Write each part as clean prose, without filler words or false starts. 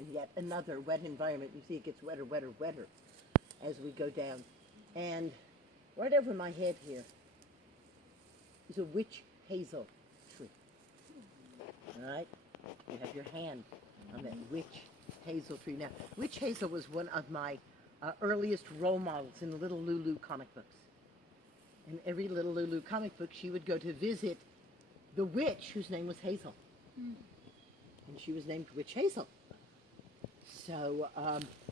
in yet another wet environment. You see it gets wetter, wetter, wetter as we go down. And right over my head here is a witch hazel tree. All right? You have your hand on that witch hazel tree. Now, witch hazel was one of my earliest role models in the Little Lulu comic books. In every Little Lulu comic book, she would go to visit the witch whose name was Hazel. And she was named Witch Hazel. So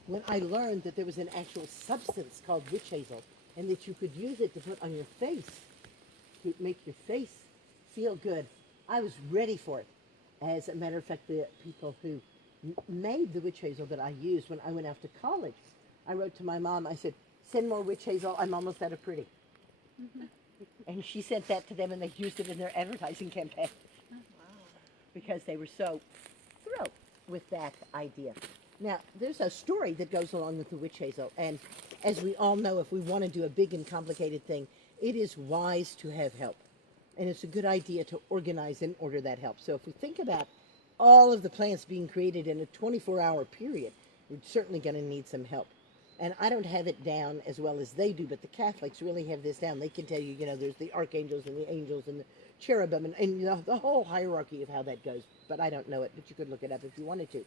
when I learned that there was an actual substance called witch hazel and that you could use it to put on your face to make your face feel good, I was ready for it. As a matter of fact, the people who made the witch hazel that I used when I went off to college, I wrote to my mom, I said, send more witch hazel, I'm almost out of pretty. And she sent that to them and they used it in their advertising campaign. Because they were so thrilled with that idea. Now, there's a story that goes along with the witch hazel, and as we all know, if we want to do a big and complicated thing, it is wise to have help. And it's a good idea to organize and order that help. So if we think about all of the plants being created in a 24-hour period, we're certainly going to need some help. And I don't have it down as well as they do, but the Catholics really have this down. They can tell you, there's the archangels and the angels and the cherubim and the whole hierarchy of how that goes. But I don't know it, but you could look it up if you wanted to.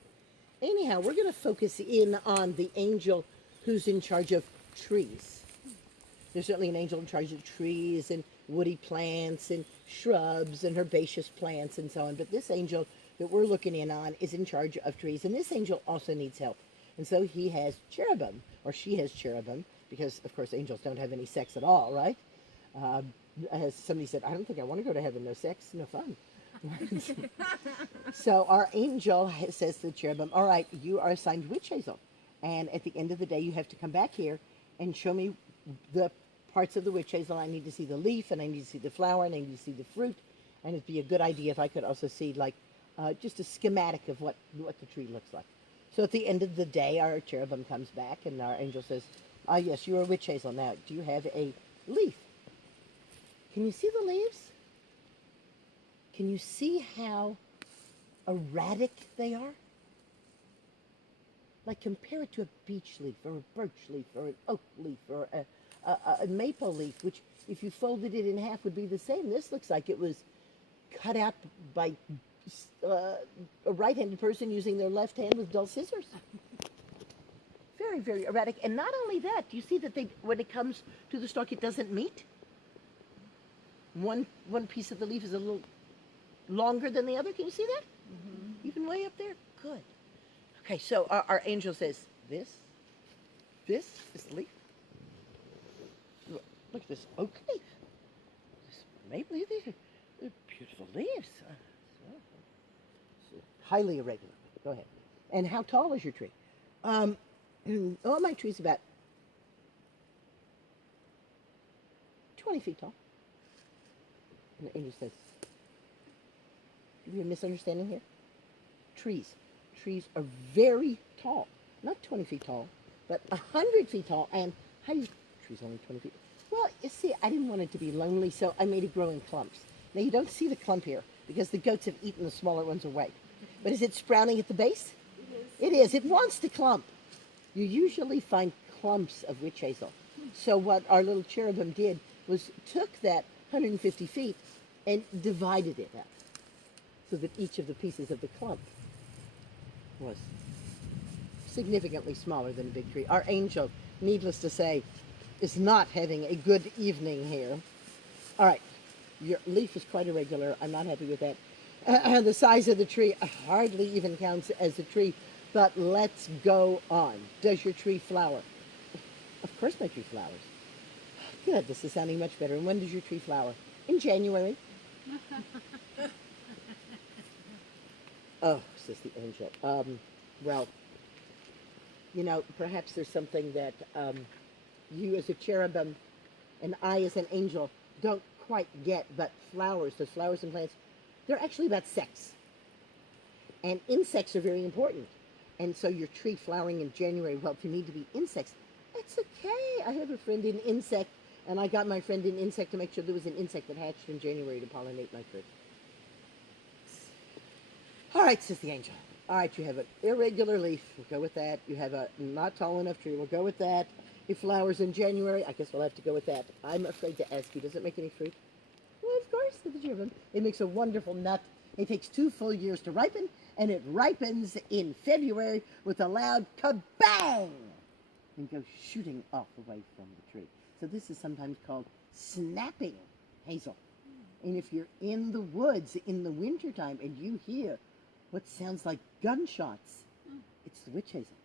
Anyhow, we're going to focus in on the angel who's in charge of trees. There's certainly an angel in charge of trees and woody plants and shrubs and herbaceous plants and so on. But this angel that we're looking in on is in charge of trees. And this angel also needs help. And so he has cherubim, or she has cherubim, because, of course, angels don't have any sex at all, right? As somebody said, I don't think I want to go to heaven. No sex, no fun. So our angel says to the cherubim, all right, you are assigned witch hazel. And at the end of the day, you have to come back here and show me the parts of the witch hazel. I need to see the leaf, and I need to see the flower, and I need to see the fruit. And it'd be a good idea if I could also see, like, just a schematic of what the tree looks like. So at the end of the day, our cherubim comes back, and our angel says, yes, you are witch hazel. Now, do you have a leaf? Can you see the leaves? Can you see how erratic they are? Like, compare it to a beech leaf, or a birch leaf, or an oak leaf, or a maple leaf, which, if you folded it in half, would be the same. This looks like it was cut out by a right-handed person using their left hand with dull scissors. Very, very erratic. And not only that, do you see that when it comes to the stalk, it doesn't meet? One piece of the leaf is a little longer than the other. Can you see that? Mm-hmm. Even way up there? Good. Okay, so our angel says, this is the leaf. Look at this oak leaf. This maple leaf. They're beautiful leaves. Highly irregular. Go ahead. And how tall is your tree? My tree's about 20 feet tall. And the angel says, do we have a misunderstanding here? Trees are very tall. Not 20 feet tall, but 100 feet tall. And how do you... Trees only 20 feet. Well, you see, I didn't want it to be lonely, so I made it grow in clumps. Now, you don't see the clump here because the goats have eaten the smaller ones away. But is it sprouting at the base? It is. It wants to clump. You usually find clumps of witch hazel. So what our little cherubim did was took that 150 feet and divided it up so that each of the pieces of the clump was significantly smaller than a big tree. Our angel, needless to say, is not having a good evening here. All right. Your leaf is quite irregular. I'm not happy with that. The size of the tree hardly even counts as a tree. But let's go on. Does your tree flower? Of course my tree flowers. Good, this is sounding much better. And when does your tree flower? In January. Oh, says the angel. Well, perhaps there's something that you as a cherubim and I as an angel don't quite get, but those flowers and plants, they're actually about sex. And insects are very important. And so your tree flowering in January, well, if you need to be insects, it's okay. I have a friend in insect, and I got my friend in insect to make sure there was an insect that hatched in January to pollinate my fruit. All right, says the angel. All right, you have an irregular leaf. We'll go with that. You have a not tall enough tree. We'll go with that. It flowers in January. I guess we'll have to go with that. I'm afraid to ask you, does it make any fruit? Well, of course, the German. It makes a wonderful nut. It takes 2 full years to ripen, and it ripens in February with a loud kabang and goes shooting off away from the tree. So this is sometimes called snapping hazel. And if you're in the woods in the wintertime and you hear what sounds like gunshots, it's the witch hazel.